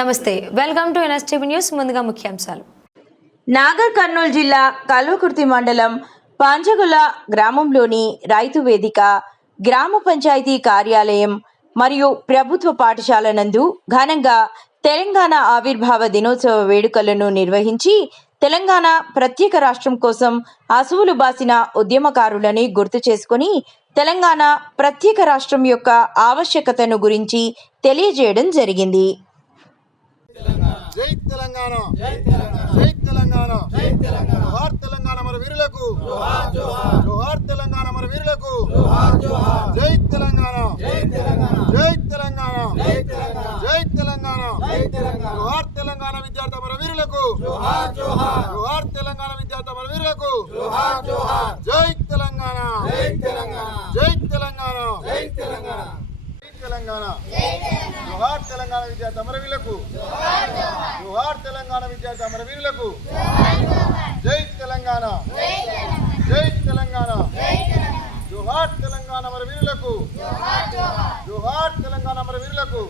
నమస్తే, welcome to NSTV news. ముందుగా ముఖ్యాంశాలు. నాగర్ కర్నూలు జిల్లా కల్వకుర్తి మండలం పాంజగుల గ్రామంలోని రైతు వేదిక, గ్రామ పంచాయతీ కార్యాలయం మరియు ప్రభుత్వ పాఠశాల నందు ఘనంగా తెలంగాణ ఆవిర్భావ దినోత్సవ వేడుకలను నిర్వహించి తెలంగాణ ప్రత్యేక రాష్ట్రం కోసం అసువులు బాసిన ఉద్యమకారులని గుర్తు చేసుకుని తెలంగాణ ప్రత్యేక రాష్ట్రం యొక్క ఆవశ్యకతను గురించి తెలియజేయడం జరిగింది. జై తెలంగాణ, జై తెలంగాణ, జై తెలంగాణ, జోహార్ తెలంగాణ మన వీరులకు, జోహార్ తెలంగాణ మన వీరులకు, జై తెలంగాణ, జై తెలంగాణ, జై తెలంగాణ, జై తెలంగాణ, జోహార్ తెలంగాణ విద్యార్థి మన వీరులకు, జోహార్ తెలంగాణ విద్యార్థి మన వీరులకు, జై తెలంగాణ, జై తెలంగాణ, జై తెలంగాణ, జై తెలంగాణ, తెలంగాణ, జోహార్ తెలంగాణ విద్యార్థి అమరవీరులకు, జోహార్ తెలంగాణ విద్యార్థి అమరవీరులకు, జై తెలంగాణ, జై తెలంగాణ, జోహార్ తెలంగాణ అమరవీరులకు, జోహార్ తెలంగాణ అమరవీరులకు.